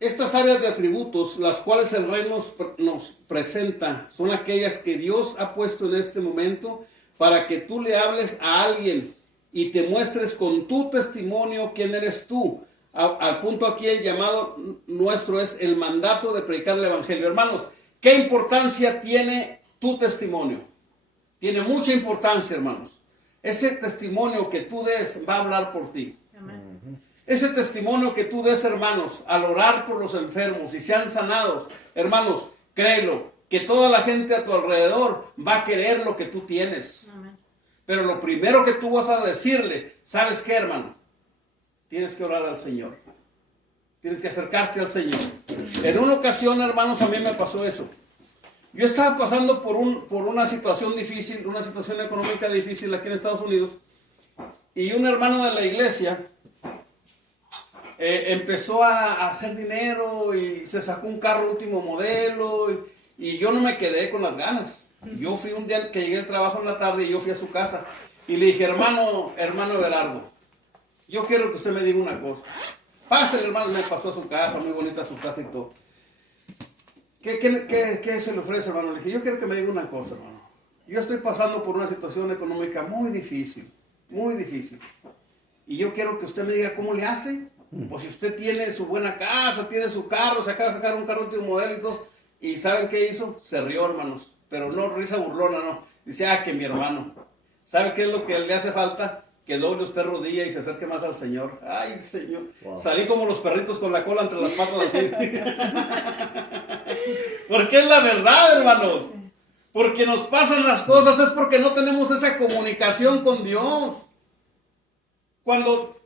Estas áreas de atributos, las cuales el rey nos presenta, son aquellas que Dios ha puesto en este momento para que tú le hables a alguien y te muestres con tu testimonio quién eres tú. Al punto aquí el llamado nuestro es el mandato de predicar el evangelio. Hermanos, ¿qué importancia tiene tu testimonio? Tiene mucha importancia, hermanos. Ese testimonio que tú des va a hablar por ti. Ese testimonio que tú des, hermanos, al orar por los enfermos y sean sanados, hermanos, créelo, que toda la gente a tu alrededor va a querer lo que tú tienes. Amén. Pero lo primero que tú vas a decirle, ¿sabes qué, hermano? Tienes que orar al Señor. Tienes que acercarte al Señor. En una ocasión, hermanos, a mí me pasó eso. Yo estaba pasando por una situación difícil, una situación económica difícil aquí en Estados Unidos, y un hermano de la iglesia empezó a hacer dinero y se sacó un carro último modelo, y yo no me quedé con las ganas. Yo fui un día que llegué al trabajo en la tarde y yo fui a su casa y le dije, hermano Everardo, yo quiero que usted me diga una cosa. Pásale, hermano, me pasó a su casa, muy bonita su casa y todo. ¿Qué se le ofrece, hermano? Le dije, yo quiero que me diga una cosa, hermano. Yo estoy pasando por una situación económica muy difícil, muy difícil. Y yo quiero que usted me diga cómo le hace. Pues si usted tiene su buena casa, tiene su carro, se acaba de sacar un carro último modelo y todo. ¿Y saben qué hizo? Se rió, hermanos. Pero no risa burlona, no. Dice, que mi hermano. ¿Sabe qué es lo que le hace falta? que doble usted rodilla y se acerque más al Señor. Ay, Señor. Wow. Salí como los perritos con la cola entre las patas así. Porque es la verdad, hermanos. Porque nos pasan las cosas es porque no tenemos esa comunicación con Dios. Cuando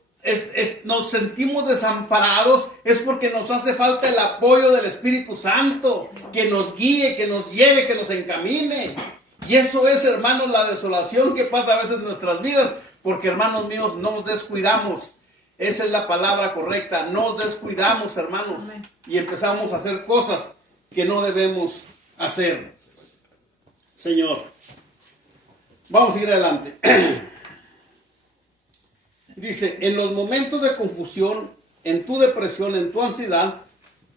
nos sentimos desamparados es porque nos hace falta el apoyo del Espíritu Santo, que nos guíe, que nos lleve, que nos encamine. Y eso es, hermanos, la desolación que pasa a veces en nuestras vidas, porque, hermanos míos, nos descuidamos. Esa es la palabra correcta, nos descuidamos, hermanos, y empezamos a hacer cosas que no debemos hacer. Señor, vamos a ir adelante. Dice, en los momentos de confusión, en tu depresión, en tu ansiedad,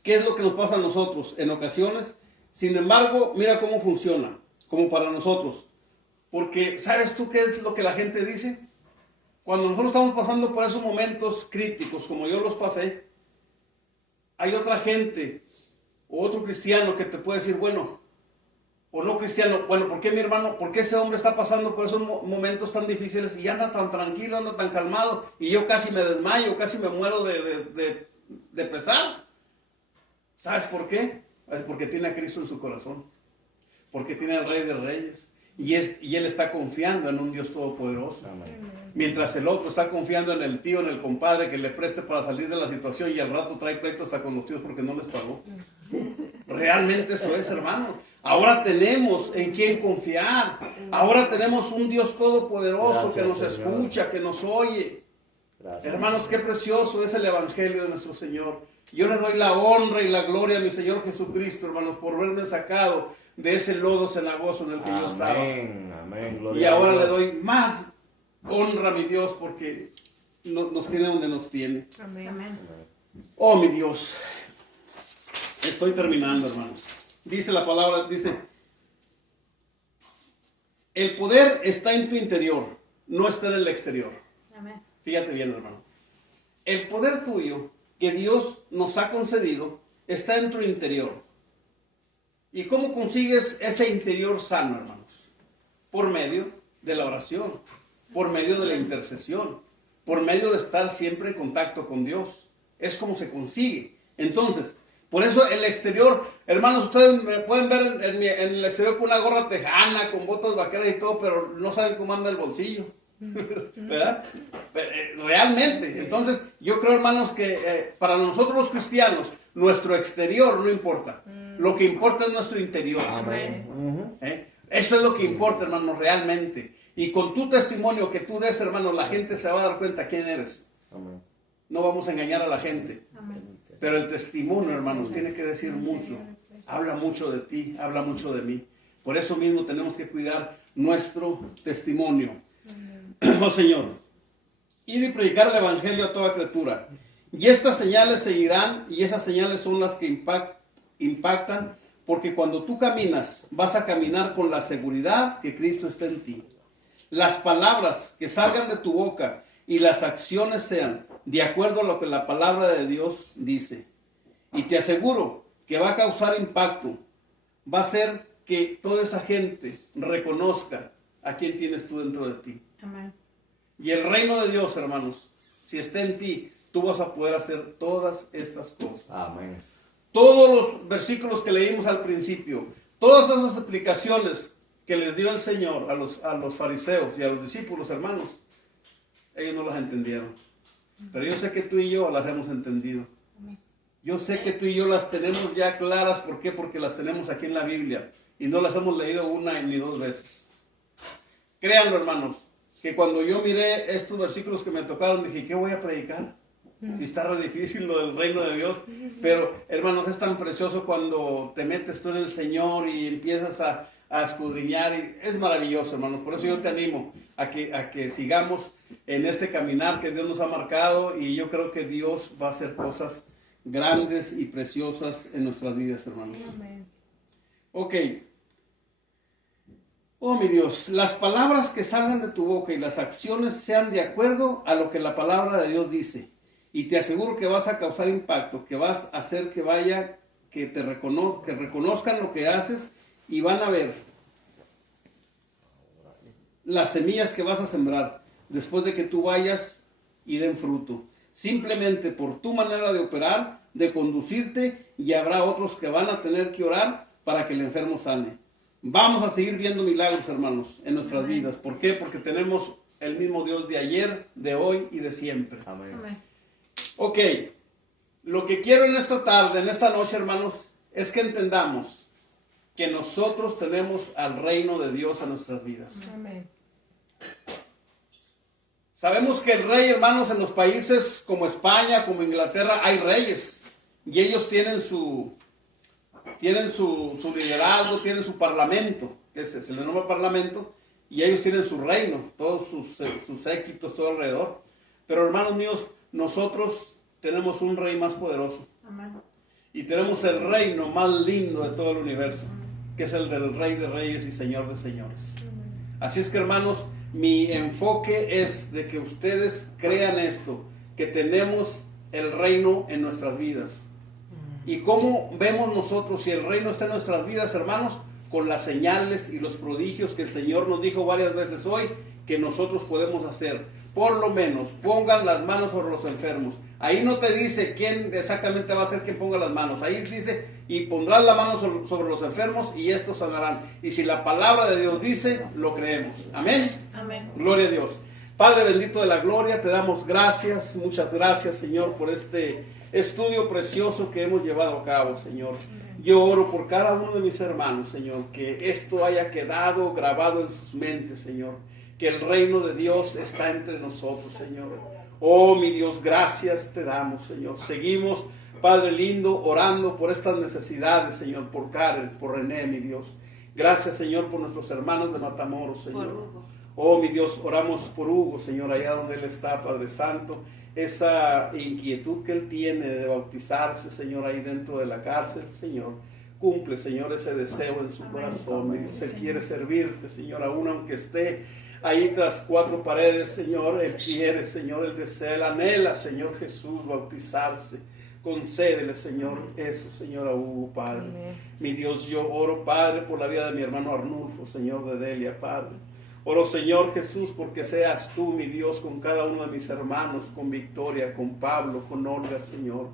¿qué es lo que nos pasa a nosotros en ocasiones? Sin embargo, mira cómo funciona, como para nosotros. Porque, ¿sabes tú qué es lo que la gente dice? Cuando nosotros estamos pasando por esos momentos críticos, como yo los pasé, hay otra gente o otro cristiano que te puede decir, bueno, o no cristiano, bueno, ¿por qué mi hermano, por qué ese hombre está pasando por esos momentos tan difíciles y anda tan tranquilo, anda tan calmado y yo casi me desmayo, casi me muero de pesar? ¿Sabes por qué? Es porque tiene a Cristo en su corazón, porque tiene al Rey de Reyes y él está confiando en un Dios todopoderoso. Amén. Mientras el otro está confiando en el tío, en el compadre que le preste para salir de la situación y al rato trae pleito hasta con los tíos porque no les pagó. Realmente eso es, hermano. Ahora tenemos en quién confiar. Ahora tenemos un Dios todopoderoso. Gracias, que nos escucha, Señor, que nos oye. Gracias, hermanos, Señor. Qué precioso es el Evangelio de nuestro Señor. Yo le doy la honra y la gloria a mi Señor Jesucristo, hermanos, por verme sacado de ese lodo cenagoso en el que yo estaba. Amén. Gloria y ahora le doy más honra a mi Dios porque nos tiene donde nos tiene. Amén. Oh, mi Dios. Estoy terminando, hermanos. Dice la palabra, dice, el poder está en tu interior, no está en el exterior. Amén. Fíjate bien, hermano. El poder tuyo que Dios nos ha concedido está en tu interior. ¿Y cómo consigues ese interior sano, hermanos? Por medio de la oración, por medio de la intercesión, por medio de estar siempre en contacto con Dios. Es como se consigue. Entonces, por eso el exterior, hermanos, ustedes me pueden ver en el exterior con una gorra tejana, con botas vaqueras y todo, pero no saben cómo anda el bolsillo, ¿verdad? Realmente. Entonces, yo creo, hermanos, que para nosotros los cristianos, nuestro exterior no importa. Lo que importa es nuestro interior. Amén. Eso es lo que importa, hermanos, realmente. Y con tu testimonio que tú des, hermanos, la gente se va a dar cuenta quién eres. Amén. No vamos a engañar a la gente. Amén. Pero el testimonio, hermanos, tiene que decir mucho. Habla mucho de ti, habla mucho de mí. Por eso mismo tenemos que cuidar nuestro testimonio. Oh, Señor, ir y predicar el Evangelio a toda criatura. Y estas señales seguirán, y esas señales son las que impactan, porque cuando tú caminas, vas a caminar con la seguridad que Cristo está en ti. Las palabras que salgan de tu boca y las acciones sean de acuerdo a lo que la palabra de Dios dice. Y te aseguro que va a causar impacto. Va a hacer que toda esa gente reconozca a quién tienes tú dentro de ti. Amén. Y el reino de Dios, hermanos, si está en ti, tú vas a poder hacer todas estas cosas. Amén. Todos los versículos que leímos al principio, todas esas explicaciones que les dio el Señor a los fariseos y a los discípulos, hermanos, ellos no las entendieron. Pero yo sé que tú y yo las hemos entendido. Yo sé que tú y yo las tenemos ya claras. ¿Por qué? Porque las tenemos aquí en la Biblia. Y no las hemos leído una ni dos veces. Créanlo, hermanos, que cuando yo miré estos versículos que me tocaron, dije, ¿qué voy a predicar? Si está re difícil lo del reino de Dios. Pero, hermanos, es tan precioso cuando te metes tú en el Señor y empiezas a escudriñar. Y es maravilloso, hermanos. Por eso yo te animo a que sigamos en este caminar que Dios nos ha marcado, y yo creo que Dios va a hacer cosas grandes y preciosas en nuestras vidas, hermanos. Amén. Ok. Oh, mi Dios, las palabras que salgan de tu boca y las acciones sean de acuerdo a lo que la palabra de Dios dice. Y te aseguro que vas a causar impacto, que vas a hacer que reconozcan lo que haces y van a ver las semillas que vas a sembrar. después de que tú vayas y den fruto. Simplemente por tu manera de operar, de conducirte, y habrá otros que van a tener que orar para que el enfermo sane. Vamos a seguir viendo milagros, hermanos, en nuestras vidas. ¿Por qué? Porque tenemos el mismo Dios de ayer, de hoy y de siempre. Amén. Amén. Ok, lo que quiero en esta tarde, en esta noche, hermanos, es que entendamos que nosotros tenemos al reino de Dios a nuestras vidas. Amén. Sabemos que el rey, hermanos, en los países como España, como Inglaterra, hay reyes. Y ellos tienen su liderazgo, tienen su parlamento, que se le nombra parlamento, y ellos tienen su reino, todos sus séquitos, todo alrededor. Pero, hermanos míos, nosotros tenemos un rey más poderoso. Amén. Y tenemos el reino más lindo de todo el universo, que es el del Rey de Reyes y Señor de Señores. Así es que, hermanos, mi enfoque es de que ustedes crean esto, que tenemos el reino en nuestras vidas. ¿Y cómo vemos nosotros si el reino está en nuestras vidas, hermanos? Con las señales y los prodigios que el Señor nos dijo varias veces hoy que nosotros podemos hacer. Por lo menos, pongan las manos sobre los enfermos. Ahí no te dice quién exactamente va a ser quien ponga las manos. Ahí dice, y pondrás la mano sobre los enfermos y estos sanarán. Y si la palabra de Dios dice, lo creemos. Amén. Amén. Gloria a Dios. Padre bendito de la gloria, te damos gracias, muchas gracias, Señor, por este estudio precioso que hemos llevado a cabo, Señor. Yo oro por cada uno de mis hermanos, Señor, que esto haya quedado grabado en sus mentes, Señor, que el reino de Dios está entre nosotros, Señor. Oh, mi Dios, gracias te damos, Señor. Seguimos, Padre lindo, orando por estas necesidades, Señor, por Karen, por René, mi Dios. Gracias, Señor, por nuestros hermanos de Matamoros, Señor. Oh, mi Dios, oramos por Hugo, Señor, allá donde él está, Padre Santo. Esa inquietud que él tiene de bautizarse, Señor, ahí dentro de la cárcel, Señor. Cumple, Señor, ese deseo en su corazón, mi Dios. Él quiere servirte, Señor, aún aunque esté ahí tras cuatro paredes, Señor. Él quiere, Señor, él desea, él anhela, Señor Jesús, bautizarse. Concédele, Señor, eso, Señor, a Hugo, Padre. Amén. Mi Dios, yo oro, Padre, por la vida de mi hermano Arnulfo, Señor, de Delia, Padre. Oro, Señor Jesús, porque seas tú, mi Dios, con cada uno de mis hermanos, con Victoria, con Pablo, con Olga, Señor,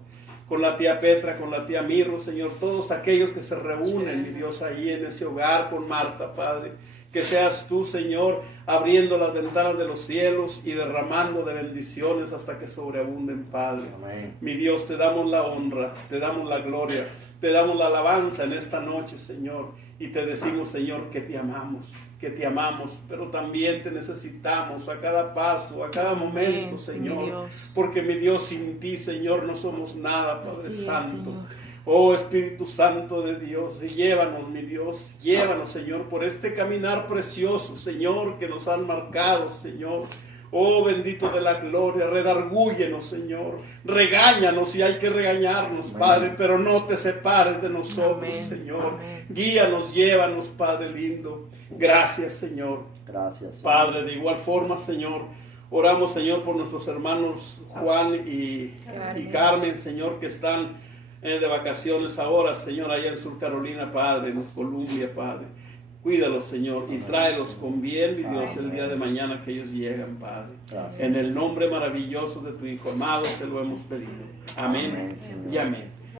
con la tía Petra, con la tía Mirro, Señor, todos aquellos que se reúnen, mi Dios, ahí en ese hogar, con Marta, Padre. Que seas tú, Señor, abriendo las ventanas de los cielos y derramando de bendiciones hasta que sobreabunden, Padre. Amén. Mi Dios, te damos la honra, te damos la gloria, te damos la alabanza en esta noche, Señor. Y te decimos, Señor, que te amamos, pero también te necesitamos a cada paso, a cada momento, Amén, Señor. mi Dios. Porque, mi Dios, sin ti, Señor, no somos nada, Padre Así es, Santo. Señor. Oh Espíritu Santo de Dios, y llévanos, mi Dios, llévanos, Señor, por este caminar precioso, Señor, que nos han marcado, Señor. Oh bendito de la gloria, redargúyenos, Señor, regáñanos si hay que regañarnos, Padre, pero no te separes de nosotros, Amén, Señor. amén. Guíanos, llévanos, Padre lindo. Gracias, Señor. Gracias. Señor. Padre, de igual forma, Señor, oramos, Señor, por nuestros hermanos Juan y Carmen, Señor, que están de vacaciones ahora, Señor, allá en Sur Carolina, Padre, en Columbia, Padre. Cuídalos, Señor, y tráelos con bien, mi Dios, el día de mañana que ellos llegan, Padre. Gracias. En el nombre maravilloso de tu Hijo amado te lo hemos pedido. Amén Amén, Señor. y amén.